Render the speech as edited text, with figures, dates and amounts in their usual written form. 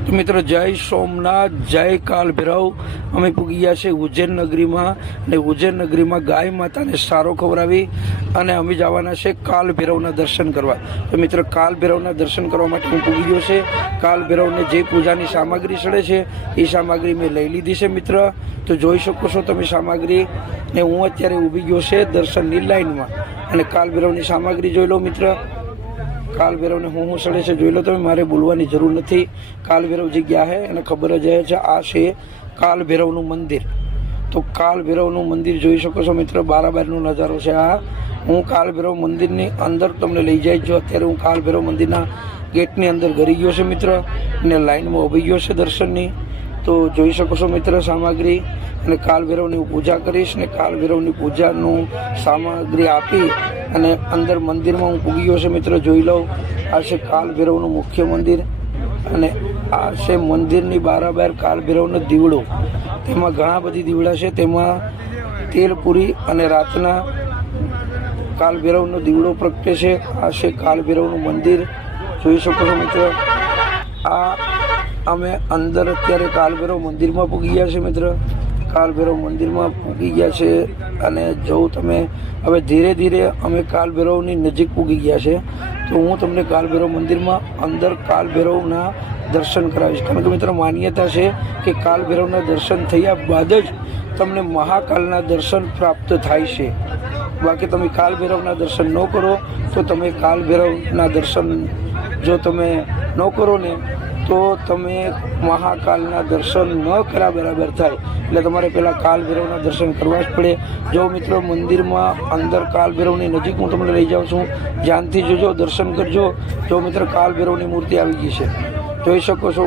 तो मित्र जय सोमनाथ जय काल भैरव अमे पूगी गया छे उज्जैन नगरी में। उज्जैन नगरी में गाय माता ने सारो खवरावी अने अमे जवाना छे काल भैरवना दर्शन करवा। तो मित्र काल भैरवना दर्शन करवा माटे हूँ पूगी गयो छे। काल भैरव ने जे पूजानी सामग्री सड़े छे ए सामग्री में लई लीधी छे मित्र। तो जोई शको छो तमे सामग्री ने हूँ अत्यारे ऊभी गयो छे दर्शननी लाइन में अने काल भैरवनी सामग्री जोई लो मित्र। काल भैरव ने हूँ सड़े से जोई लो तमे, मारे बोलवानी जरूर नहीं। काल भैरव जग्या है एने खबर ज है आ छे काल भैरवनुं मंदिर। तो काल भैरवनुं मंदिर जोई शको छो मित्र। बाराबारनो नजारो छे आ। हूँ काल भैरव मंदिरनी अंदर तमने लई जाई छुं। अत्यारे हूँ काल भैरव मंदिरना गेटनी अंदर गरी गयो छे मित्र ने लाइन में उभी गयो छे दर्शननी। तो जोई शको छो मित्र सामग्री अने काल भैरवनी पूजा करीश ने काल भैरवनी पूजानु सामग्री आपी अने अंदर मंदिर में हूँ पूगी गयो छे मित्र। जोई लो आ छे काल भैरवनु मुख्य मंदिर अने आ छे मंदिरनी बाराबार काल भैरवनो दीवड़ो। तेमां घणा बधी दीवड़ा छे। तेमां तेल पूरी अने रातना काल भैरवनो दीवड़ो प्रगटे छे। आ छे काल भैरवनु मंदिर जोई शको छो मित्र। आ अमे अंदर अत्यारे काल भैरव मंदिर में पूगी गया छे मित्र। काल भैरव मंदिर में पूगी गया छे अने जो तमे हवे धीरे धीरे अमे काल भैरवनी नजीक पूगी गया छे। तो हूँ तमने काल भैरव मंदिर में अंदर काल भैरवना दर्शन करावीश। कारण के मित्र मान्यता है कि काल भैरवना दर्शन थया बाद ज तमने महाकालना दर्शन प्राप्त थाय छे। बाकी तमे काल भैरवना दर्शन न करो तो तमे काल भैरवना दर्शन जो तमे न करो ने तो तमे महाकालना दर्शन न करा बराबर थाय। એટલે તમારે પહેલાં કાલ ભૈરવના દર્શન કરવા જ પડે। જો મિત્રો મંદિરમાં અંદર કાલ ભૈરવની નજીક હું તમને લઈ જાઉં છું, ધ્યાનથી જોજો, દર્શન કરજો। જો મિત્ર કાલ ભૈરવની મૂર્તિ આવી ગઈ છે, જોઈ શકો છો।